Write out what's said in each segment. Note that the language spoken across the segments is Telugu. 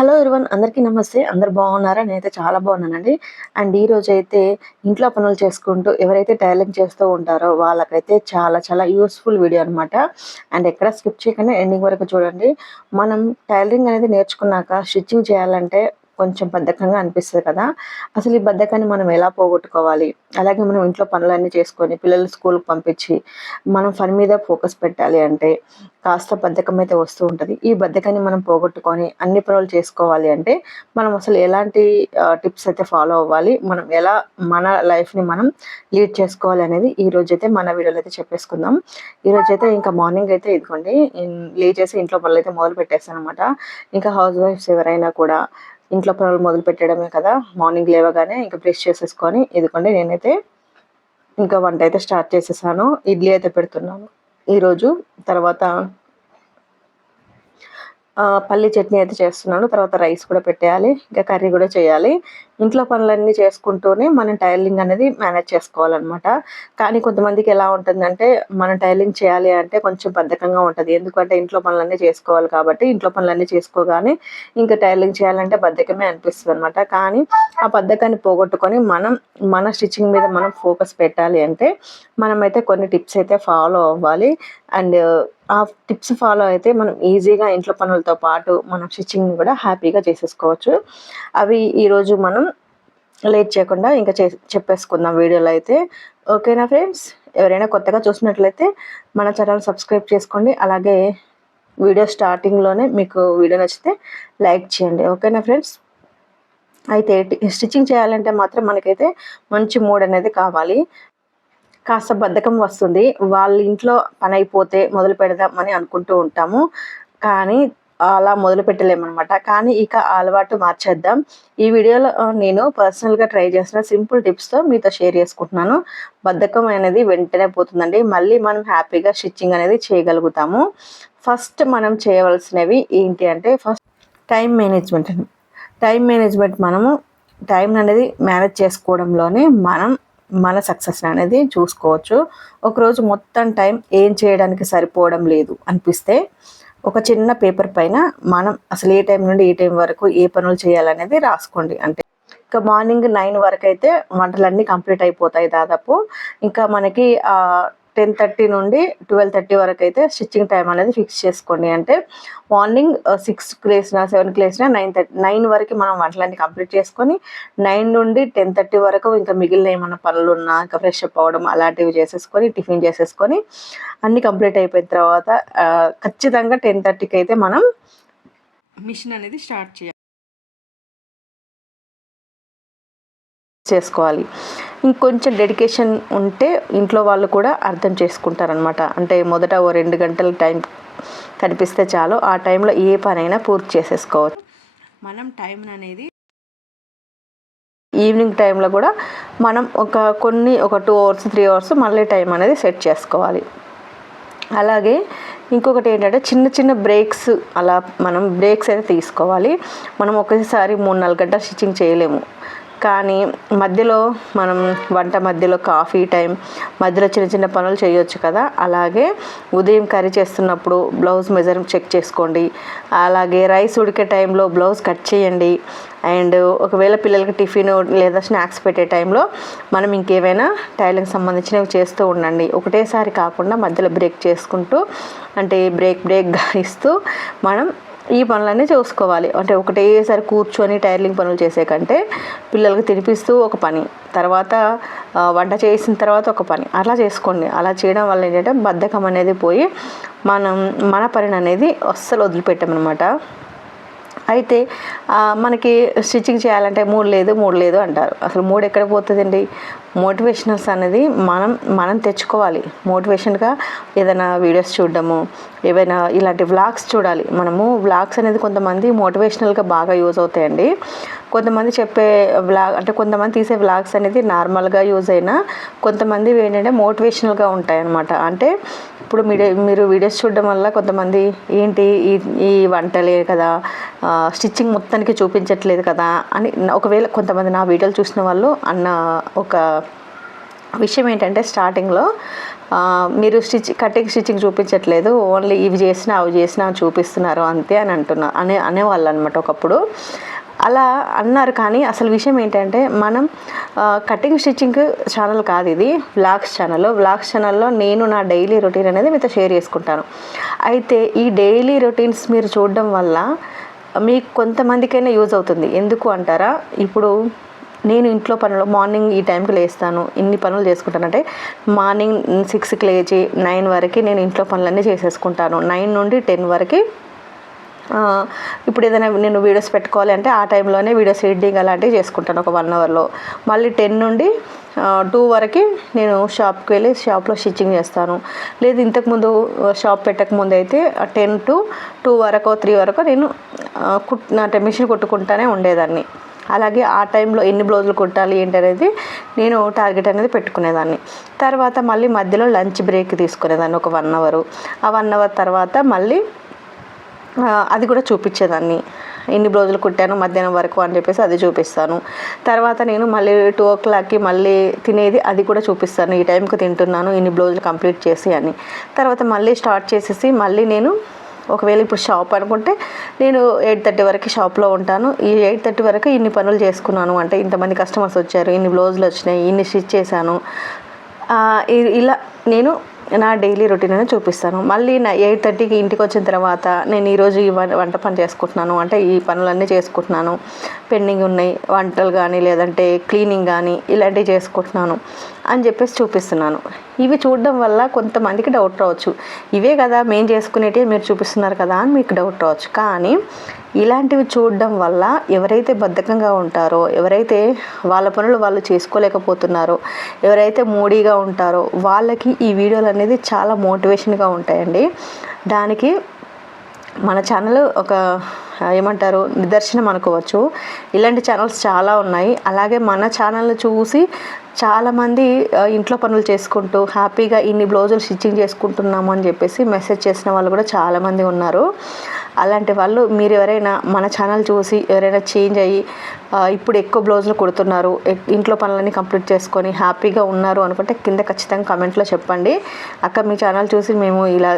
హలో ఇరువన్ అందరికీ నమస్తే. అందరు బాగున్నారా? నేనైతే చాలా బాగున్నానండి. అండ్ ఈ రోజు అయితే ఇంట్లో పనులు చేసుకుంటూ ఎవరైతే టైలరింగ్ చేస్తూ ఉంటారో వాళ్ళకైతే చాలా చాలా యూస్ఫుల్ వీడియో అనమాట అండ్ ఎక్కడ స్కిప్ చేయకుండా ఎండింగ్ వరకు చూడండి. మనం టైలరింగ్ అనేది నేర్చుకున్నాక స్టిచ్చింగ్ చేయాలంటే కొంచెం బద్ధకంగా అనిపిస్తుంది కదా. అసలు ఈ బద్ధకాన్ని మనం ఎలా పోగొట్టుకోవాలి? అలాగే మనం ఇంట్లో పనులన్నీ చేసుకొని పిల్లలు స్కూల్కి పంపించి మనం పని మీద ఫోకస్ పెట్టాలి అంటే కాస్త బద్ధకం అయితే వస్తూ ఉంటుంది. ఈ బద్ధకాన్ని మనం పోగొట్టుకొని అన్ని పనులు చేసుకోవాలి అంటే మనం అసలు ఎలాంటి టిప్స్ అయితే ఫాలో అవ్వాలి? మనం ఎలా మన లైఫ్ని మనం లీడ్ చేసుకోవాలి అనేది ఈ రోజు అయితే మన వీడియోలో అయితే చెప్పేసుకుందాం. ఈ రోజు అయితే ఇంకా మార్నింగ్ అయితే ఇదిగోండి లీడ్ చేసి ఇంట్లో పనులు అయితే మొదలు పెట్టేస్తాను అనమాట ఇంకా హౌస్ వైఫ్స్ ఎవరైనా కూడా ఇంట్లో పనులు మొదలు పెట్టడమే కదా. మార్నింగ్ లేవగానే ఇంకా బ్రష్ చేసేసుకొని ఇదిగోండి నేనైతే ఇంకా వంట అయితే స్టార్ట్ చేసేసాను. ఇడ్లీ అయితే పెడుతున్నాను. ఈరోజు తర్వాత పల్లి చట్నీ అయితే చేస్తున్నాను. తర్వాత రైస్ కూడా పెట్టేయాలి. ఇంకా కర్రీ కూడా చేయాలి. ఇంట్లో పనులన్నీ చేసుకుంటూనే మనం టైలింగ్ అనేది మేనేజ్ చేసుకోవాలన్నమాట. కానీ కొంతమందికి ఎలా ఉంటుందంటే మనం టైలింగ్ చేయాలి అంటే కొంచెం బద్ధకంగా ఉంటుంది. ఎందుకంటే ఇంట్లో పనులన్నీ చేసుకోవాలి కాబట్టి ఇంట్లో పనులన్నీ చేసుకోగానే ఇంకా టైలింగ్ చేయాలంటే బద్ధకమే అనిపిస్తుంది అనమాట కానీ ఆ బద్ధకాన్ని పోగొట్టుకొని మనం మన స్టిచ్చింగ్ మీద మనం ఫోకస్ పెట్టాలి అంటే మనమైతే కొన్ని టిప్స్ అయితే ఫాలో అవ్వాలి. అండ్ ఆ టిప్స్ ఫాలో అయితే మనం ఈజీగా ఇంట్లో పనులతో పాటు మనం స్టిచ్చింగ్ని కూడా హ్యాపీగా చేసేసుకోవచ్చు. అవి ఈరోజు మనం లేట్ చేయకుండా ఇంకా చే చెప్పేసుకుందాం వీడియోలో అయితే. ఓకేనా ఫ్రెండ్స్? ఎవరైనా కొత్తగా చూసినట్లయితే మన ఛానల్ సబ్స్క్రైబ్ చేసుకోండి. అలాగే వీడియో స్టార్టింగ్లోనే మీకు వీడియో నచ్చితే లైక్ చేయండి. ఓకేనా ఫ్రెండ్స్? అయితే స్టిచ్చింగ్ చేయాలంటే మాత్రం మనకైతే మంచి మూడ్ అనేది కావాలి. కాస్త బద్ధకం వస్తుంది. వాళ్ళ ఇంట్లో పని అయిపోతే మొదలు పెడదామని అనుకుంటూ ఉంటాము. కానీ అలా మొదలు పెట్టలేమన్నమాట కానీ ఇక అలవాటు మార్చేద్దాం. ఈ వీడియోలో నేను పర్సనల్గా ట్రై చేసిన సింపుల్ టిప్స్తో మీతో షేర్ చేసుకుంటున్నాను. బద్ధకం అనేది వెంటనే పోతుందండి. మళ్ళీ మనం హ్యాపీగా స్టిచ్చింగ్ అనేది చేయగలుగుతాము. ఫస్ట్ మనం చేయవలసినవి ఏంటి అంటే first time management time management మనము టైం అనేది మేనేజ్ చేసుకోవడంలోనే మనం మన సక్సెస్ అనేది చూసుకోవచ్చు. ఒకరోజు మొత్తం టైం ఏం చేయడానికి సరిపోవడం లేదు అనిపిస్తే ఒక చిన్న పేపర్ పైన మనం అసలు ఏ టైం నుండి ఏ టైం వరకు ఏ పనులు చేయాలనేది రాసుకోండి. అంటే ఇంకా మార్నింగ్ నైన్ వరకు అయితే వంటలన్నీ కంప్లీట్ అయిపోతాయి దాదాపు. ఇంకా మనకి టెన్ థర్టీ నుండి ట్వెల్వ్ థర్టీ వరకు అయితే స్టిచ్చింగ్ టైం అనేది ఫిక్స్ చేసుకోండి. అంటే మార్నింగ్ సిక్స్కి లేసిన సెవెన్కి లేసిన నైన్ థర్టీ నైన్ వరకు మనం వంటలన్నీ కంప్లీట్ చేసుకొని నైన్ నుండి టెన్ థర్టీ వరకు ఇంకా మిగిలిన ఏమైనా పనులు ఉన్నా ఇంకా ఫ్రెష్ అప్ అవ్వడం అలాంటివి చేసేసుకొని టిఫిన్ చేసేసుకొని అన్నీ కంప్లీట్ అయిపోయిన తర్వాత ఖచ్చితంగా టెన్ థర్టీకి అయితే మనం మిషన్ అనేది స్టార్ట్ చేయాలి. చేసుకోవాలి. ఇంకొంచెం డెడికేషన్ ఉంటే ఇంట్లో వాళ్ళు కూడా అర్థం చేసుకుంటారనమాట అంటే మొదట ఓ రెండు గంటల టైం కనిపిస్తే చాలు ఆ టైంలో ఏ పనైనా పూర్తి చేసేసుకోవచ్చు. మనం టైం అనేది ఈవినింగ్ టైంలో కూడా మనం ఒక కొన్ని ఒక టూ అవర్స్ త్రీ అవర్స్ మళ్ళీ టైం అనేది సెట్ చేసుకోవాలి. అలాగే ఇంకొకటి ఏంటంటే చిన్న చిన్న బ్రేక్స్ అలా మనం బ్రేక్స్ అయితే తీసుకోవాలి. మనం ఒకేసారి మూడు నాలుగు గంటలు స్టిచ్చింగ్ చేయలేము. కానీ మధ్యలో మనం వంట మధ్యలో కాఫీ టైం మధ్యలో చిన్న చిన్న పనులు చేయొచ్చు కదా. అలాగే ఉదయం కర్రీ చేస్తున్నప్పుడు బ్లౌజ్ మెజర్ చెక్ చేసుకోండి. అలాగే రైస్ ఉడికే టైంలో బ్లౌజ్ కట్ చేయండి. అండ్ ఒకవేళ పిల్లలకి టిఫిన్ లేదా స్నాక్స్ పెట్టే టైంలో మనం ఇంకేమైనా టైలింగ్ సంబంధించినవి చేస్తూ ఉండండి. ఒకటేసారి కాకుండా మధ్యలో బ్రేక్ చేసుకుంటూ అంటే బ్రేక్ బ్రేక్ ఇస్తూ మనం ఈ పనులన్నీ చూసుకోవాలి. అంటే ఒకటేసారి కూర్చొని టైర్లింగ్ పనులు చేసే కంటే పిల్లలకి తినిపిస్తూ ఒక పని. తర్వాత వంట చేసిన తర్వాత ఒక పని. అలా చేసుకోండి. అలా చేయడం వల్ల ఏంటంటే బద్ధకం అనేది పోయి మనం మన పనిని అనేది అస్సలు వదిలిపెట్టామన్నమాట అయితే మనకి స్టిచ్చింగ్ చేయాలంటే మూడు లేదు మూడు లేదు అంటారు. అసలు మూడు ఎక్కడ పోతుందండి? మోటివేషనల్స్ అనేది మనం మనం తెచ్చుకోవాలి. మోటివేషన్గా ఏదైనా వీడియోస్ చూడడము ఏవైనా ఇలాంటి వ్లాగ్స్ చూడాలి. మనము వ్లాగ్స్ అనేది కొంతమంది మోటివేషనల్గా బాగా యూజ్ అవుతాయండి. కొంతమంది చెప్పే వ్లాగ్ అంటే కొంతమంది తీసే వ్లాగ్స్ అనేది నార్మల్గా యూజ్ అయినా కొంతమంది ఏంటంటే మోటివేషనల్గా ఉంటాయి అన్నమాట అంటే ఇప్పుడు మీడియో మీరు వీడియోస్ చూడడం వల్ల కొంతమంది ఏంటి ఈ ఈ వంటలే కదా స్టిచ్చింగ్ మొత్తానికి చూపించట్లేదు కదా అని ఒకవేళ కొంతమంది నా వీడియోలు చూసిన వాళ్ళు అన్న ఒక విషయం ఏంటంటే స్టార్టింగ్లో మీరు స్టిచ్ కటింగ్ స్టిచ్చింగ్ చూపించట్లేదు. ఓన్లీ ఇవి చేసినా అవి చేసినా చూపిస్తున్నారు అంతే అని అంటున్నా అనే అనేవాళ్ళు అనమాట ఒకప్పుడు. అలా అన్నారు కానీ అసలు విషయం ఏంటంటే మనం కటింగ్ స్టిచ్చింగ్ ఛానల్ కాదు ఇది వ్లాగ్స్ ఛానల్. వ్లాగ్స్ ఛానల్లో నేను నా డైలీ రొటీన్ అనేది మీతో షేర్ చేసుకుంటాను. అయితే ఈ డైలీ రొటీన్స్ మీరు చూడడం వల్ల మీకు కొంతమందికైనా యూజ్ అవుతుంది. ఎందుకు అంటారా? ఇప్పుడు నేను ఇంట్లో పనులు మార్నింగ్ ఈ టైంకి లేస్తాను. ఇన్ని పనులు చేసుకుంటానంటే మార్నింగ్ సిక్స్కి లేచి నైన్ వరకు నేను ఇంట్లో పనులన్నీ చేసేసుకుంటాను. నైన్ నుండి టెన్ వరకు ఇప్పుడు ఏదైనా నేను వీడియోస్ పెట్టుకోవాలి అంటే ఆ టైంలోనే వీడియోస్ ఎడిటింగ్ అలాంటివి చేసుకుంటాను ఒక వన్ అవర్లో మళ్ళీ టెన్ నుండి టూ వరకు నేను షాప్కి వెళ్ళి షాప్లో స్టిచ్చింగ్ చేస్తాను. లేదు ఇంతకుముందు షాప్ పెట్టకముందు అయితే టెన్ టు టూ వరకు త్రీ వరకు నేను కుట్ అంటే మిషన్ కుట్టుకుంటానే ఉండేదాన్ని. అలాగే ఆ టైంలో ఎన్ని బ్లౌజులు కుట్టాలి ఏంటి అనేది నేను టార్గెట్ అనేది పెట్టుకునేదాన్ని. తర్వాత మళ్ళీ మధ్యలో లంచ్ బ్రేక్ తీసుకునేదాన్ని ఒక వన్ అవరు. ఆ వన్ అవర్ తర్వాత మళ్ళీ అది కూడా చూపించేదాన్ని. ఎన్ని బ్లౌజులు కుట్టాను మధ్యాహ్నం వరకు అని చెప్పేసి అది చూపిస్తాను. తర్వాత నేను మళ్ళీ టూ ఓ క్లాక్కి మళ్ళీ తినేది అది కూడా చూపిస్తాను. ఈ టైంకి తింటున్నాను ఇన్ని బ్లౌజులు కంప్లీట్ చేసి అని. తర్వాత మళ్ళీ స్టార్ట్ చేసేసి మళ్ళీ నేను ఒకవేళ ఇప్పుడు షాప్ అనుకుంటే నేను ఎయిట్ థర్టీ వరకు షాప్లో ఉంటాను. ఈ ఎయిట్ థర్టీ వరకు ఇన్ని పనులు చేసుకున్నాను. అంటే ఇంతమంది కస్టమర్స్ వచ్చారు ఇన్ని బ్లౌజులు వచ్చినాయి ఇన్ని స్టిచ్ చేశాను. ఇలా నేను నా డైలీ రొటీన్ అనేది చూపిస్తాను. మళ్ళీ నా ఎయిట్ థర్టీకి ఇంటికి వచ్చిన తర్వాత నేను ఈరోజు ఈ వంట పని చేసుకుంటున్నాను. అంటే ఈ పనులన్నీ చేసుకుంటున్నాను. పెండింగ్ ఉన్నాయి. వంటలు కానీ లేదంటే క్లీనింగ్ కానీ ఇలాంటివి చేసుకుంటున్నాను. అని చెప్పేసి చూపిస్తున్నాను. ఇవి చూడడం వల్ల కొంతమందికి డౌట్ రావచ్చు. ఇవే కదా మేము చేసుకునేటివి మీరు చూపిస్తున్నారు కదా అని మీకు డౌట్ రావచ్చు. కానీ ఇలాంటివి చూడడం వల్ల ఎవరైతే బద్ధకంగా ఉంటారో ఎవరైతే వాళ్ళ పనులు వాళ్ళు చేసుకోలేకపోతున్నారో ఎవరైతే మూడీగా ఉంటారో వాళ్ళకి ఈ వీడియోలు అనేది చాలా మోటివేషన్గా ఉంటాయండి. దానికి మన ఛానల్ ఒక ఏమంటారు నిదర్శనం అనుకోవచ్చు. ఇలాంటి ఛానల్స్ చాలా ఉన్నాయి. అలాగే మన ఛానల్ని చూసి చాలామంది ఇంట్లో పనులు చేసుకుంటూ హ్యాపీగా ఇన్ని బ్లౌజులు స్టిచ్చింగ్ చేసుకుంటున్నాము అని చెప్పేసి మెసేజ్ చేసిన వాళ్ళు కూడా చాలామంది ఉన్నారు. అలాంటి వాళ్ళు మీరు ఎవరైనా మన ఛానల్ చూసి ఎవరైనా చేంజ్ అయ్యి ఇప్పుడు ఎక్కువ బ్లౌజులు కుడుతున్నారు ఇంట్లో పనులన్నీ కంప్లీట్ చేసుకొని హ్యాపీగా ఉన్నారు అనుకుంటే కింద ఖచ్చితంగా కమెంట్లో చెప్పండి. అక్క మీ ఛానల్ చూసి మేము ఇలా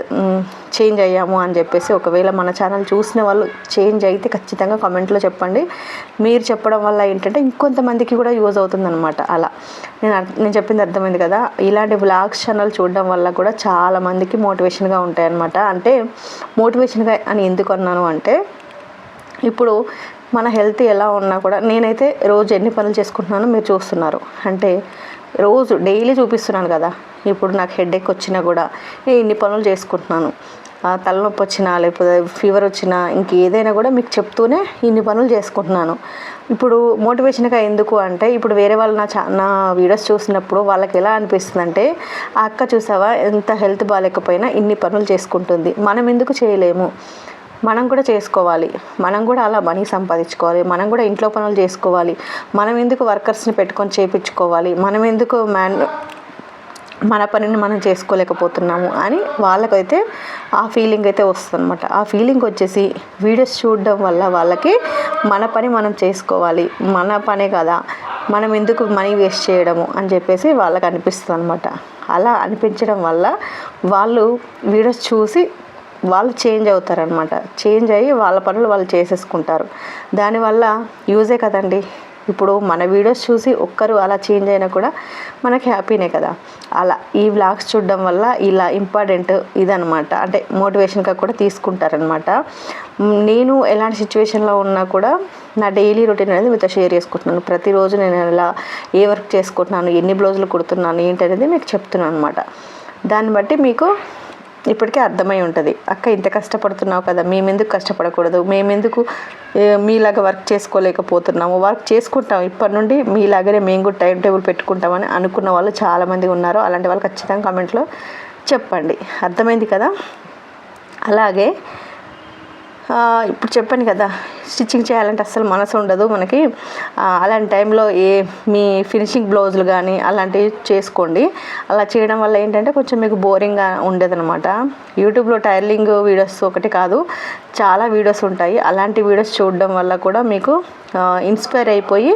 చేంజ్ అయ్యాము అని చెప్పేసి ఒకవేళ మన ఛానల్ చూసిన వాళ్ళు చేంజ్ అయితే ఖచ్చితంగా కమెంట్లో చెప్పండి. మీరు చెప్పడం వల్ల ఏంటంటే ఇంకొంతమందికి కూడా యూజ్ అవుతుందన్నమాట అలా. నేను నేను చెప్పింది అర్థమైంది కదా. ఇలాంటి బ్లాగ్స్ ఛానల్ చూడడం వల్ల కూడా చాలామందికి మోటివేషన్గా ఉంటాయన్నమాట. అంటే మోటివేషన్గా అని ఎందుకు అన్నాను అంటే ఇప్పుడు మన హెల్త్ ఎలా ఉన్నా కూడా నేనైతే రోజు ఎన్ని పనులు చేసుకుంటున్నానో మీరు చూస్తున్నారు. అంటే రోజు డైలీ చూపిస్తున్నాను కదా. ఇప్పుడు నాకు హెడేక్ వచ్చినా కూడా నేను ఇన్ని పనులు చేసుకుంటున్నాను. తలనొప్పి వచ్చినా లేకపోతే ఫీవర్ వచ్చినా ఇంకేదైనా కూడా మీకు చెప్తూనే ఇన్ని పనులు చేసుకుంటున్నాను. ఇప్పుడు మోటివేషన్గా ఎందుకు అంటే ఇప్పుడు వేరే వాళ్ళు నా చా నా వీడియోస్ చూసినప్పుడు వాళ్ళకి ఎలా అనిపిస్తుంది అంటే ఆ అక్క చూసావా? ఎంత హెల్త్ బాగాలేకపోయినా ఇన్ని పనులు చేసుకుంటుంది. మనం ఎందుకు చేయలేము? మనం కూడా చేసుకోవాలి. మనం కూడా అలా మనీ సంపాదించుకోవాలి. మనం కూడా ఇంట్లో పనులు చేసుకోవాలి. మనం ఎందుకు వర్కర్స్ని పెట్టుకొని చేయించుకోవాలి మనం ఎందుకు మ్యాన్ మన పనిని మనం చేసుకోలేకపోతున్నాము అని వాళ్ళకైతే ఆ ఫీలింగ్ అయితే వస్తుందన్నమాట. ఆ ఫీలింగ్ వచ్చేసి వీడియోస్ చూడడం వల్ల వాళ్ళకి మన పని మనం చేసుకోవాలి. మన పనే కదా. మనం ఎందుకు మనీ వేస్ట్ చేయడము అని చెప్పేసి వాళ్ళకి అనిపిస్తుంది అనమాట అలా అనిపించడం వల్ల వాళ్ళు వీడియోస్ చూసి వాళ్ళు చేంజ్ అవుతారనమాట చేంజ్ అయ్యి వాళ్ళ పనులు వాళ్ళు చేసేసుకుంటారు. దానివల్ల యూజే కదండి? ఇప్పుడు మన వీడియోస్ చూసి ఒక్కరు అలా చేంజ్ అయినా కూడా మనకి హ్యాపీనే కదా. అలా ఈ వ్లాగ్స్ చూడడం వల్ల ఇలా ఇంపార్టెంట్ ఇదనమాట అంటే మోటివేషన్గా కూడా తీసుకుంటారనమాట నేను ఎలాంటి సిచ్యువేషన్లో ఉన్నా కూడా నా డైలీ రొటీన్ అనేది మీతో షేర్ చేసుకుంటున్నాను. ప్రతిరోజు నేను ఎలా ఏ వర్క్ చేసుకుంటున్నాను ఎన్ని బ్లౌజులు కుడుతున్నాను ఏంటనేది మీకు చెప్తున్నాను అనమాట దాన్ని బట్టి మీకు ఇప్పటికే అర్థమై ఉంటుంది. అక్క ఇంత కష్టపడుతున్నావు కదా మేమెందుకు కష్టపడకూడదు? మేమెందుకు మీలాగా వర్క్ చేసుకోలేకపోతున్నాము? వర్క్ చేసుకుంటాం. ఇప్పటి నుండి మీలాగానే మేము కూడా టైం టేబుల్ పెట్టుకుంటామని అనుకున్న వాళ్ళు చాలామంది ఉన్నారు. అలాంటి వాళ్ళు ఖచ్చితంగా కామెంట్లో చెప్పండి. అర్థమైంది కదా? అలాగే ఇప్పుడు చెప్పాను కదా స్టిచ్చింగ్ చేయాలంటే అస్సలు మనసు ఉండదు మనకి. అలాంటి టైంలో ఏ మీ ఫినిషింగ్ బ్లౌజులు కానీ అలాంటివి చేసుకోండి. అలా చేయడం వల్ల ఏంటంటే కొంచెం మీకు బోరింగ్గా ఉండేదన్నమాట. యూట్యూబ్లో టైర్లింగ్ వీడియోస్ ఒకటి కాదు చాలా వీడియోస్ ఉంటాయి. అలాంటి వీడియోస్ చూడడం వల్ల కూడా మీకు ఇన్స్పైర్ అయిపోయి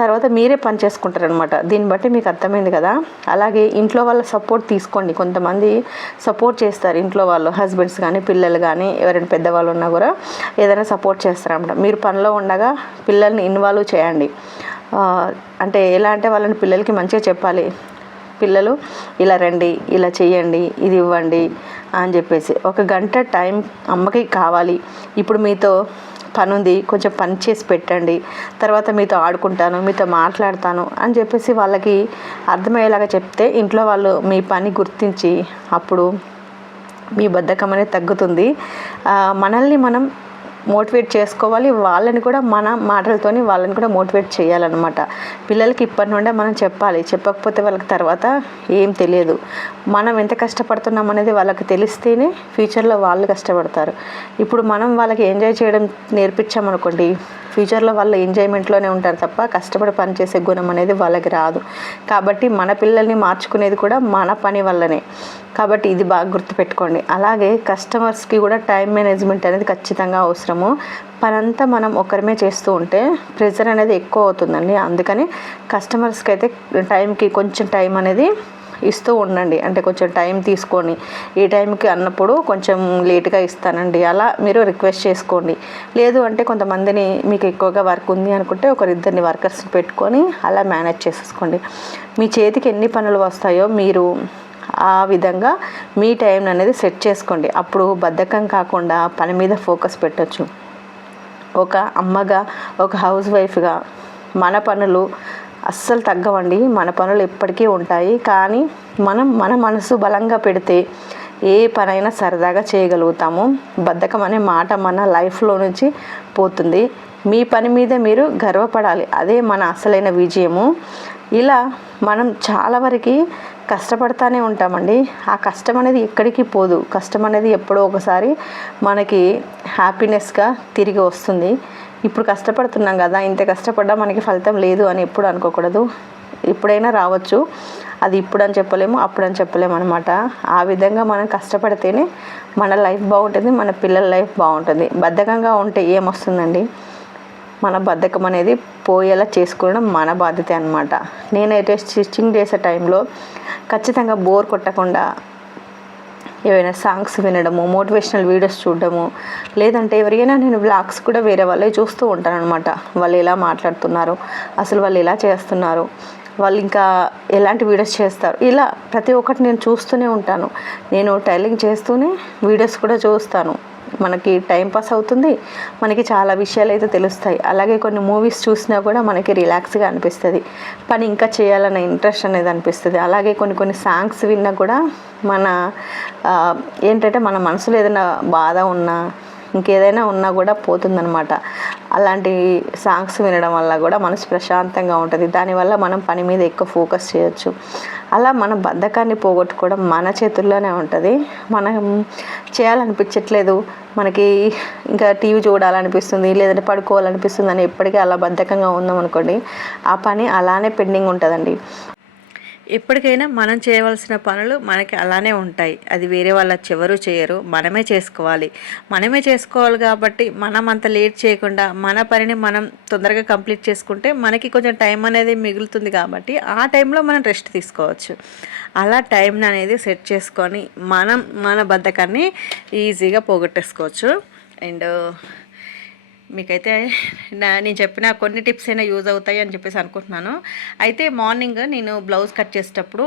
తర్వాత మీరే పని చేసుకుంటారనమాట దీన్ని బట్టి మీకు అర్థమైంది కదా. అలాగే ఇంట్లో వాళ్ళ సపోర్ట్ తీసుకోండి. కొంతమంది సపోర్ట్ చేస్తారు ఇంట్లో వాళ్ళు హస్బెండ్స్ కానీ పిల్లలు కానీ ఎవరైనా పెద్దవాళ్ళు ఉన్నా కూడా ఏదైనా సపోర్ట్ చేస్తారన్నమాట. మీరు పనిలో ఉండగా పిల్లల్ని ఇన్వాల్వ్ చేయండి. అంటే ఎలా అంటే వాళ్ళని పిల్లలకి మంచిగా చెప్పాలి. పిల్లలు ఇలా రండి ఇలా చేయండి ఇది ఇవ్వండి అని చెప్పేసి. ఒక గంట టైం అమ్మకి కావాలి. ఇప్పుడు మీతో పని ఉంది కొంచెం పని చేసి పెట్టండి. తర్వాత మీతో ఆడుకుంటాను మీతో మాట్లాడతాను అని చెప్పేసి వాళ్ళకి అర్థమయ్యేలాగా చెప్తే ఇంట్లో వాళ్ళు మీ పని గుర్తించి అప్పుడు మీ బద్ధకం అనేది తగ్గుతుంది. మనల్ని మనం మోటివేట్ చేసుకోవాలి. వాళ్ళని కూడా మన మాటలతోని వాళ్ళని కూడా మోటివేట్ చేయాలన్నమాట. పిల్లలకి ఇప్పటి నుండే మనం చెప్పాలి. చెప్పకపోతే వాళ్ళకి తర్వాత ఏం తెలియదు. మనం ఎంత కష్టపడుతున్నాం అనేది వాళ్ళకి తెలిస్తేనే ఫ్యూచర్లో వాళ్ళు కష్టపడతారు. ఇప్పుడు మనం వాళ్ళకి ఎంజాయ్ చేయడం నేర్పించామనుకోండి ఫ్యూచర్లో వాళ్ళు ఎంజాయ్మెంట్లోనే ఉంటారు తప్ప కష్టపడి పనిచేసే గుణం అనేది వాళ్ళకి రాదు. కాబట్టి మన పిల్లల్ని మార్చుకునేది కూడా మన పని వల్లనే. కాబట్టి ఇది బాగా గుర్తుపెట్టుకోండి. అలాగే కస్టమర్స్కి కూడా టైం మేనేజ్మెంట్ అనేది ఖచ్చితంగా అవసరం. కష్టము పనంతా మనం ఒకరిమే చేస్తూ ఉంటే ప్రెజర్ అనేది ఎక్కువ అవుతుందండి. అందుకని కస్టమర్స్కి అయితే టైంకి కొంచెం టైం అనేది ఇస్తూ ఉండండి. అంటే కొంచెం టైం తీసుకొని ఈ టైంకి అన్నప్పుడు కొంచెం లేట్గా ఇస్తానండి. అలా మీరు రిక్వెస్ట్ చేసుకోండి. లేదు అంటే కొంతమందిని మీకు ఎక్కువగా వర్క్ ఉంది అనుకుంటే ఒకరిద్దరిని వర్కర్స్ని పెట్టుకొని అలా మేనేజ్ చేసేసుకోండి. మీ చేతికి ఎన్ని పనులు వస్తాయో మీరు ఆ విధంగా మీ టైం అనేది సెట్ చేసుకోండి. అప్పుడు బద్ధకం కాకుండా పని మీద ఫోకస్ పెట్టొచ్చు. ఒక అమ్మగా ఒక హౌస్ వైఫ్గా మన పనులు అస్సలు తగ్గవండి. మన పనులు ఎప్పటికీ ఉంటాయి. కానీ మనం మన మనసు బలంగా పెడితే ఏ పనైనా సరదాగా చేయగలుగుతాము. బద్ధకం అనే మాట మన లైఫ్లో నుంచి పోతుంది. మీ పని మీద మీరు గర్వపడాలి. అదే మన అసలైన విజయము. ఇలా మనం చాలా వరకు కష్టపడతానే ఉంటామండి. ఆ కష్టం అనేది ఎక్కడికి పోదు. కష్టం అనేది ఎప్పుడో ఒకసారి మనకి హ్యాపీనెస్గా తిరిగి వస్తుంది. ఇప్పుడు కష్టపడుతున్నాం కదా ఇంత కష్టపడ్డా మనకి ఫలితం లేదు అని ఎప్పుడు అనుకోకూడదు. ఎప్పుడైనా రావచ్చు. అది ఇప్పుడు అని చెప్పలేము అప్పుడు అని చెప్పలేము అనమాట ఆ విధంగా మనం కష్టపడితేనే మన లైఫ్ బాగుంటుంది మన పిల్లల లైఫ్ బాగుంటుంది. బద్ధకంగా ఉంటే ఏమొస్తుందండి? మన బద్ధకం అనేది పోయేలా చేసుకోవడం మన బాధ్యత అనమాట నేనైతే స్టిచ్చింగ్ చేసే టైంలో ఖచ్చితంగా బోర్ కొట్టకుండా ఏవైనా సాంగ్స్ వినడము మోటివేషనల్ వీడియోస్ చూడడము లేదంటే ఎవరికైనా నేను బ్లాగ్స్ కూడా వేరే వాళ్ళే చూస్తూ ఉంటాను అనమాట వాళ్ళు ఎలా మాట్లాడుతున్నారు అసలు వాళ్ళు ఎలా చేస్తున్నారు వాళ్ళు ఇంకా ఎలాంటి వీడియోస్ చేస్తారు ఇలా ప్రతి ఒక్కటి నేను చూస్తూనే ఉంటాను. నేను టైలింగ్ చేస్తూనే వీడియోస్ కూడా చూస్తాను. మనకి టైం పాస్ అవుతుంది మనకి చాలా విషయాలు అయితే తెలుస్తాయి. అలాగే కొన్ని మూవీస్ చూసినా కూడా మనకి రిలాక్స్గా అనిపిస్తుంది. పని ఇంకా చేయాలన్న ఇంట్రెస్ట్ అనేది అనిపిస్తుంది. అలాగే కొన్ని కొన్ని సాంగ్స్ విన్నా కూడా మన ఏంటంటే మన మనసులో ఏదైనా బాధ ఉన్నా ఇంకేదైనా ఉన్నా కూడా పోతుందనమాట అలాంటి సాంగ్స్ వినడం వల్ల కూడా మనసు ప్రశాంతంగా ఉంటుంది. దానివల్ల మనం పని మీద ఎక్కువ ఫోకస్ చేయొచ్చు. అలా మన బద్ధకాన్ని పోగొట్టుకోవడం మన చేతుల్లోనే ఉంటుంది. మనం చేయాలనిపించట్లేదు మనకి ఇంకా టీవీ చూడాలనిపిస్తుంది లేదంటే పడుకోవాలనిపిస్తుంది అని ఎప్పటికీ అలా బద్ధకంగా ఉందాం అనుకోండి ఆ పని అలానే పెండింగ్ ఉంటుందండి. ఎప్పటికైనా మనం చేయవలసిన పనులు మనకి అలానే ఉంటాయి. అది వేరే వాళ్ళ చెవరు చేయరు. మనమే చేసుకోవాలి. మనమే చేసుకోవాలి కాబట్టి మనం అంత లేట్ చేయకుండా మన పనిని మనం తొందరగా కంప్లీట్ చేసుకుంటే మనకి కొంచెం టైం అనేది మిగులుతుంది కాబట్టి ఆ టైంలో మనం రెస్ట్ తీసుకోవచ్చు. అలా టైంని అనేది సెట్ చేసుకొని మనం మన బద్ధకాన్ని ఈజీగా పోగొట్టేసుకోవచ్చు. అండ్ మీకైతే నా నేను చెప్పిన కొన్ని టిప్స్ అయినా యూజ్ అవుతాయి అని చెప్పేసి అనుకుంటున్నాను. అయితే మార్నింగ్ నేను బ్లౌజ్ కట్ చేసేటప్పుడు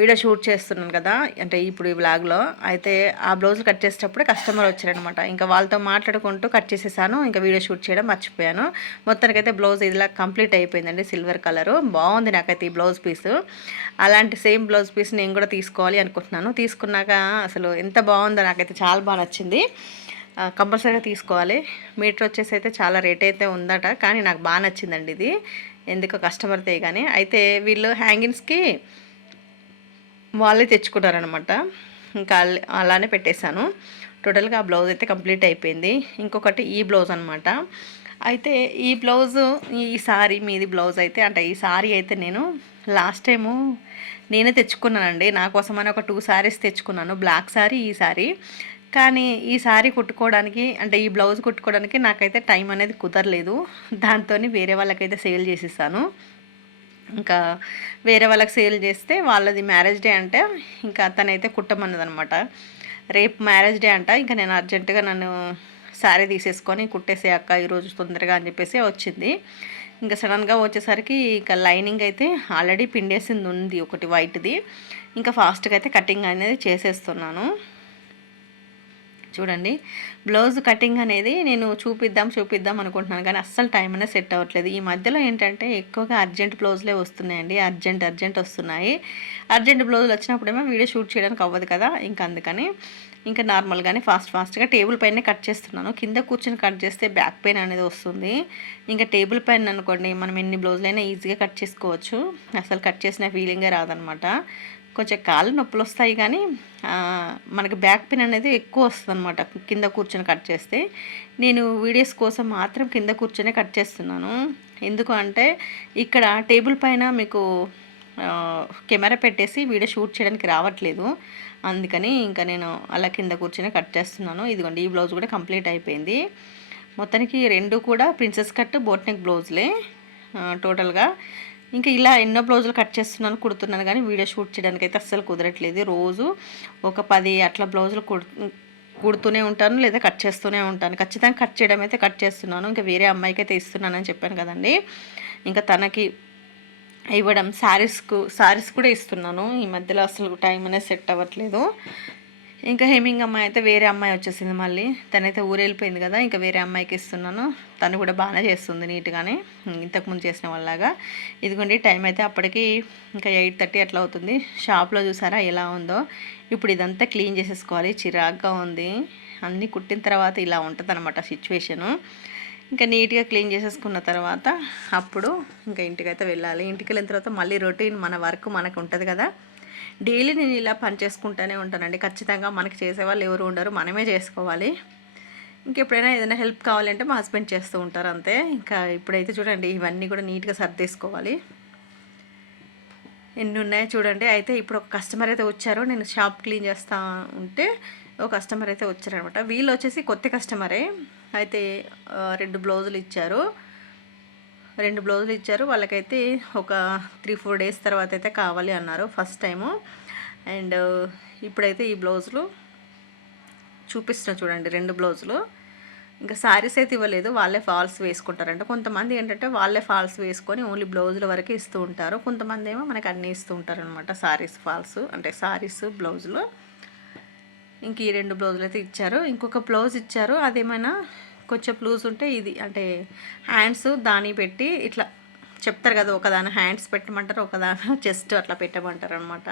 వీడియో షూట్ చేస్తున్నాను కదా అంటే ఇప్పుడు ఈ బ్లాగ్లో అయితే ఆ బ్లౌజ్ కట్ చేసేటప్పుడు కస్టమర్ వచ్చారనమాట. ఇంకా వాళ్ళతో మాట్లాడుకుంటూ కట్ చేసేసాను ఇంకా వీడియో షూట్ చేయడం మర్చిపోయాను. మొత్తానికైతే బ్లౌజ్ ఇదిలా కంప్లీట్ అయిపోయిందండి సిల్వర్ కలరు. బాగుంది నాకైతే ఈ బ్లౌజ్ పీస్. అలాంటి సేమ్ బ్లౌజ్ పీస్ నేను కూడా తీసుకోవాలి అనుకుంటున్నాను. తీసుకున్నాక అసలు ఎంత బాగుందో నాకైతే చాలా బాగా నచ్చింది. కంపల్సరీగా తీసుకోవాలి. మీటర్ వచ్చేసి అయితే చాలా రేట్ అయితే ఉందట కానీ నాకు బాగా నచ్చిందండి ఇది. ఎందుకో కస్టమర్ కానీ అయితే వీళ్ళు హ్యాంగింగ్స్కి వాళ్ళే తెచ్చుకుంటారనమాట ఇంకా అలానే పెట్టేశాను. టోటల్గా ఆ బ్లౌజ్ అయితే కంప్లీట్ అయిపోయింది. ఇంకొకటి ఈ బ్లౌజ్ అనమాట అయితే ఈ బ్లౌజ్ ఈ సారీ మీది బ్లౌజ్ అయితే అంటే ఈ సారీ అయితే నేను లాస్ట్ టైము నేనే తెచ్చుకున్నానండి. నా కోసమని ఒక టూ శారీస్ తెచ్చుకున్నాను. బ్లాక్ శారీ ఈ శారీ కానీ ఈ సారీ కుట్టుకోవడానికి అంటే ఈ బ్లౌజ్ కుట్టుకోవడానికి నాకైతే టైం అనేది కుదరలేదు. దాంతో వేరే వాళ్ళకైతే సేల్ చేసేసాను. ఇంకా వేరే వాళ్ళకి సేల్ చేస్తే వాళ్ళది మ్యారేజ్ డే అంటే ఇంకా తనైతే కుట్టమన్నది అనమాట రేపు మ్యారేజ్ డే అంట ఇంకా నేను అర్జెంటుగా నన్ను శారీ తీసేసుకొని కుట్టేసే అక్క ఈరోజు తొందరగా అని చెప్పేసి వచ్చింది. ఇంకా సడన్గా వచ్చేసరికి ఇంకా లైనింగ్ అయితే ఆల్రెడీ పిండేసింది ఉంది ఒకటి వైట్ది ఇంకా ఫాస్ట్గా అయితే కటింగ్ అనేది చేసేస్తున్నాను. చూడండి. బ్లౌజ్ కటింగ్ అనేది నేను చూపిద్దాం చూపిద్దాం అనుకుంటున్నాను. కానీ అస్సలు టైం అనేది సెట్ అవ్వట్లేదు. ఈ మధ్యలో ఏంటంటే ఎక్కువగా అర్జెంట్ బ్లౌజ్లే వస్తున్నాయండి. అర్జెంట్ అర్జెంట్ వస్తున్నాయి. అర్జెంట్ బ్లౌజులు వచ్చినప్పుడేమో వీడియో షూట్ చేయడానికి అవ్వదు కదా. ఇంకా అందుకని ఇంకా నార్మల్గానే ఫాస్ట్ ఫాస్ట్గా టేబుల్ పైన కట్ చేస్తున్నాను. కింద కూర్చొని కట్ చేస్తే బ్యాక్ పెయిన్ అనేది వస్తుంది. ఇంకా టేబుల్ పైన అనుకోండి మనం ఎన్ని బ్లౌజులైనా ఈజీగా కట్ చేసుకోవచ్చు. అసలు కట్ చేసిన ఫీలింగే రాదనమాట. కొంచెం కాళ్ళు నొప్పులు వస్తాయి కానీ మనకి బ్యాక్ పెయిన్ అనేది ఎక్కువ వస్తుంది అనమాట కింద కూర్చొని కట్ చేస్తే. నేను వీడియోస్ కోసం మాత్రం కింద కూర్చొని కట్ చేస్తున్నాను. ఎందుకు అంటే ఇక్కడ టేబుల్ పైన మీకు కెమెరా పెట్టేసి వీడియో షూట్ చేయడానికి రావట్లేదు. అందుకని ఇంకా నేను అలా కింద కూర్చొని కట్ చేస్తున్నాను. ఇదిగోండి ఈ బ్లౌజ్ కూడా కంప్లీట్ అయిపోయింది. మొత్తానికి రెండు కూడా ప్రిన్సెస్ కట్ బోట్నెక్ బ్లౌజ్లే టోటల్గా. ఇంకా ఇలా ఎన్నో బ్లౌజులు కట్ చేస్తున్నాను కుడుతున్నాను కానీ వీడియో షూట్ చేయడానికి అయితే అస్సలు కుదరట్లేదు. రోజు ఒక పది అట్లా బ్లౌజులు కుడుతూనే ఉంటాను లేదా కట్ చేస్తూనే ఉంటాను. ఖచ్చితంగా కట్ చేయడం అయితే కట్ చేస్తున్నాను. ఇంకా వేరే అమ్మాయికి అయితే ఇస్తున్నానని చెప్పాను కదండి. ఇంకా తనకి ఇవ్వడం శారీస్కు శారీస్ కూడా ఇస్తున్నాను. ఈ మధ్యలో అసలు టైం అనేది సెట్ అవ్వట్లేదు. ఇంకా హేమింగ్ అమ్మాయి అయితే వేరే అమ్మాయి వచ్చేసింది మళ్ళీ. తనైతే ఊరెళ్ళిపోయింది కదా ఇంకా వేరే అమ్మాయికి ఇస్తున్నాను. తను కూడా బాగానే చేస్తుంది నీట్గానే. ఇంతకుముందు చేసిన వాళ్ళలాగా. ఇదిగోండి టైం అయితే అప్పటికి ఇంకా ఎయిట్ థర్టీ అట్లా అవుతుంది. షాప్లో చూసారా ఎలా ఉందో. ఇప్పుడు ఇదంతా క్లీన్ చేసేసుకోవాలి. చిరాగ్గా ఉంది. అన్నీ కుట్టిన తర్వాత ఇలా ఉంటుంది అనమాట సిచ్యువేషను. ఇంకా నీట్గా క్లీన్ చేసేసుకున్న తర్వాత అప్పుడు ఇంకా ఇంటికైతే వెళ్ళాలి. ఇంటికి వెళ్ళిన తర్వాత మళ్ళీ రొటీన్ మన వర్క్ మనకు ఉంటుంది కదా. డైలీ నేను ఇలా పని చేసుకుంటూనే ఉంటానండి. ఖచ్చితంగా మనకి చేసేవాళ్ళు ఎవరు ఉండరు. మనమే చేసుకోవాలి. ఇంకెప్పుడైనా ఏదైనా హెల్ప్ కావాలంటే మా హస్బెండ్ చేస్తూ ఉంటారు అంతే. ఇంకా ఇప్పుడైతే చూడండి ఇవన్నీ కూడా నీట్గా సర్దేసుకోవాలి. ఎన్ని ఉన్నాయో చూడండి. అయితే ఇప్పుడు ఒక కస్టమర్ అయితే వచ్చారు. నేను షాప్ క్లీన్ చేస్తా ఉంటే ఒక కస్టమర్ అయితే వచ్చారనమాట. వీళ్ళు వచ్చేసి కొత్త కస్టమరే. అయితే రెండు బ్లౌజులు ఇచ్చారు. రెండు బ్లౌజులు ఇచ్చారు. వాళ్ళకైతే ఒక త్రీ ఫోర్ డేస్ తర్వాత అయితే కావాలి అన్నారు ఫస్ట్ టైము. అండ్ ఇప్పుడైతే ఈ బ్లౌజులు చూపిస్తున్నా చూడండి రెండు బ్లౌజులు. ఇంకా శారీస్ అయితే ఇవ్వలేదు వాళ్ళే ఫాల్స్ వేసుకుంటారంట. కొంతమంది ఏంటంటే వాళ్ళే ఫాల్స్ వేసుకొని ఓన్లీ బ్లౌజుల వరకే ఇస్తూ ఉంటారు. కొంతమంది ఏమో మనకి అన్నీ ఇస్తూ ఉంటారు అనమాట శారీస్ ఫాల్స్ అంటే శారీస్ బ్లౌజులు. ఇంక ఈ రెండు బ్లౌజులు అయితే ఇచ్చారు. ఇంకొక బ్లౌజ్ ఇచ్చారు. అదేమైనా కొంచెం లూజ్ ఉంటే ఇది అంటే హ్యాండ్స్ దాని పెట్టి ఇట్లా చెప్తారు కదా ఒకదాని హ్యాండ్స్ పెట్టమంటారు ఒకదాని చెస్ట్ అట్లా పెట్టమంటారు అనమాట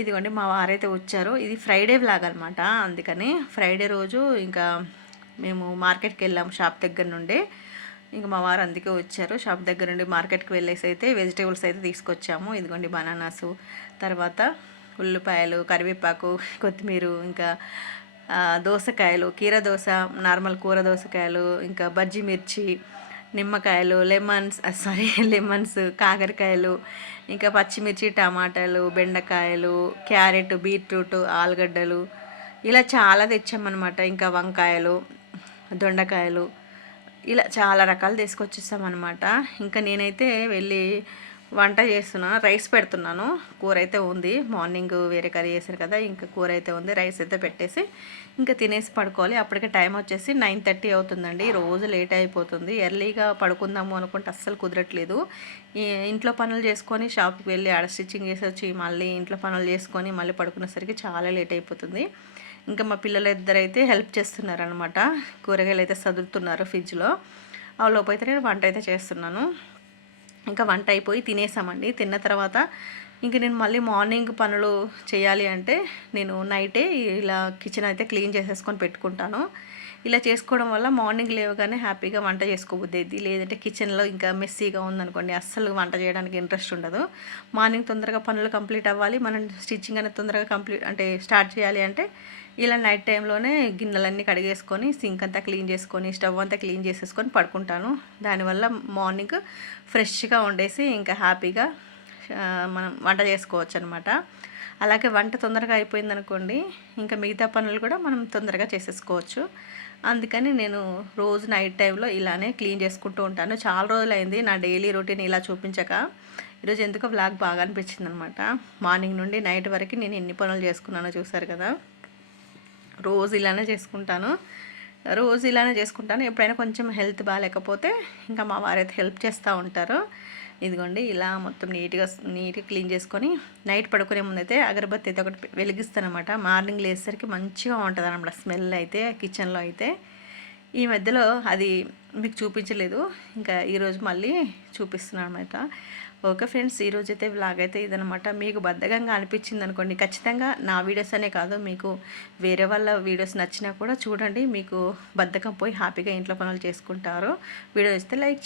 ఇదిగోండి మా వారైతే వచ్చారు. ఇది ఫ్రైడే బ్లాగ్ అనమాట అందుకని ఫ్రైడే రోజు ఇంకా మేము మార్కెట్కి వెళ్ళాము షాప్ దగ్గర నుండి. ఇంకా మా వారు అందుకే వచ్చారు. షాప్ దగ్గర నుండి మార్కెట్కి వెళ్ళేసి అయితే వెజిటేబుల్స్ అయితే తీసుకొచ్చాము. ఇదిగోండి బనానాసు తర్వాత ఉల్లిపాయలు కరివేపాకు కొత్తిమీర ఇంకా దోసకాయలు కీర దోస నార్మల్ కూర దోసకాయలు ఇంకా బజ్జి మిర్చి నిమ్మకాయలు లెమన్స్ సారీ లెమన్స్ కాకరకాయలు ఇంకా పచ్చిమిర్చి టమాటాలు బెండకాయలు క్యారెట్ బీట్రూట్ ఆలుగడ్డలు ఇలా చాలా తెచ్చామన్నమాట. ఇంకా వంకాయలు దొండకాయలు ఇలా చాలా రకాలు తీసుకొచ్చిస్తామన్నమాట ఇంకా నేనైతే వెళ్ళి వంట చేస్తున్నా రైస్ పెడుతున్నాను. కూర అయితే ఉంది. మార్నింగ్ వేరే కర్రీ చేశాను కదా ఇంకా కూర అయితే ఉంది. రైస్ అయితే పెట్టేసి ఇంకా తినేసి పడుకోవాలి. అప్పటికే టైం వచ్చేసి నైన్ థర్టీ అవుతుందండి. రోజు లేట్ అయిపోతుంది. ఎర్లీగా పడుకుందాము అనుకుంటే అస్సలు కుదరట్లేదు. ఇంట్లో పనులు చేసుకొని షాప్కి వెళ్ళి ఆడ స్టిచ్చింగ్ చేసి వచ్చి మళ్ళీ ఇంట్లో పనులు చేసుకొని మళ్ళీ పడుకునేసరికి చాలా లేట్ అయిపోతుంది. ఇంకా మా పిల్లలు ఇద్దరైతే హెల్ప్ చేస్తున్నారనమాట కూరగాయలు అయితే చదువుతున్నారు ఫ్రిడ్జ్లో. ఆ లోపైతే నేను వంట అయితే చేస్తున్నాను. ఇంకా వంట అయిపోయి తినేసామండి. తిన్న తర్వాత ఇంక నేను మళ్ళీ మార్నింగ్ పనులు చేయాలి అంటే నేను నైటే ఇలా కిచెన్ అయితే క్లీన్ చేసేసుకొని పెట్టుకుంటాను. ఇలా చేసుకోవడం వల్ల మార్నింగ్ లేవగానే హ్యాపీగా వంట చేసుకోబుద్ది లేదంటే కిచెన్లో ఇంకా మెస్సీగా ఉందనుకోండి అస్సలు వంట చేయడానికి ఇంట్రెస్ట్ ఉండదు. మార్నింగ్ తొందరగా పనులు కంప్లీట్ అవ్వాలి. మనం స్టిచ్చింగ్ అనేది తొందరగా కంప్లీట్ అంటే స్టార్ట్ చేయాలి అంటే ఇలా నైట్ టైంలోనే గిన్నెలన్నీ కడిగేసుకొని సింక్ అంతా క్లీన్ చేసుకొని స్టవ్ అంతా క్లీన్ చేసేసుకొని పడుకుంటాను. దానివల్ల మార్నింగ్ ఫ్రెష్గా ఉండేసి ఇంకా హ్యాపీగా మనం వంట చేసుకోవచ్చు అనమాట అలాగే వంట తొందరగా అయిపోయిందనుకోండి ఇంకా మిగతా పనులు కూడా మనం తొందరగా చేసేసుకోవచ్చు. అందుకని నేను రోజు నైట్ టైంలో ఇలానే క్లీన్ చేసుకుంటూ ఉంటాను. చాలా రోజులైంది నా డైలీ రొటీన్ ఇలా చూపించక. ఈరోజు ఎందుకో బ్లాగ్ బాగా అనిపించింది అనమాట మార్నింగ్ నుండి నైట్ వరకు నేను ఎన్ని పనులు చేసుకున్నానో చూసారు కదా. రోజు ఇలానే చేసుకుంటాను. రోజు ఇలానే చేసుకుంటాను. ఎప్పుడైనా కొంచెం హెల్త్ బాగాలేకపోతే ఇంకా మా వారైతే హెల్ప్ చేస్తూ ఉంటారు. ఇదిగోండి ఇలా మొత్తం నీట్గా నీట్గా క్లీన్ చేసుకొని నైట్ పడుకునే ముందైతే అగరబత్తి అయితే ఒకటి వెలిగిస్తానమాట. మార్నింగ్ లేసేసరికి మంచిగా ఉంటుంది అనమాట స్మెల్ అయితే కిచెన్లో అయితే. ఈ మధ్యలో అది మీకు చూపించలేదు ఇంకా ఈరోజు మళ్ళీ చూపిస్తున్నాను అనమాట ఓకే ఫ్రెండ్స్ ఈరోజు అయితే వ్లాగ్ అయితే ఇదనమాట మీకు బద్ధకంగా అనిపించింది అనుకోండి ఖచ్చితంగా నా వీడియోస్ అనే కాదు మీకు వేరే వాళ్ళ వీడియోస్ నచ్చినా కూడా చూడండి మీకు బద్ధకం పోయి హ్యాపీగా ఇంట్లో పనులు చేసుకుంటారు. వీడియో ఇస్తే లైక్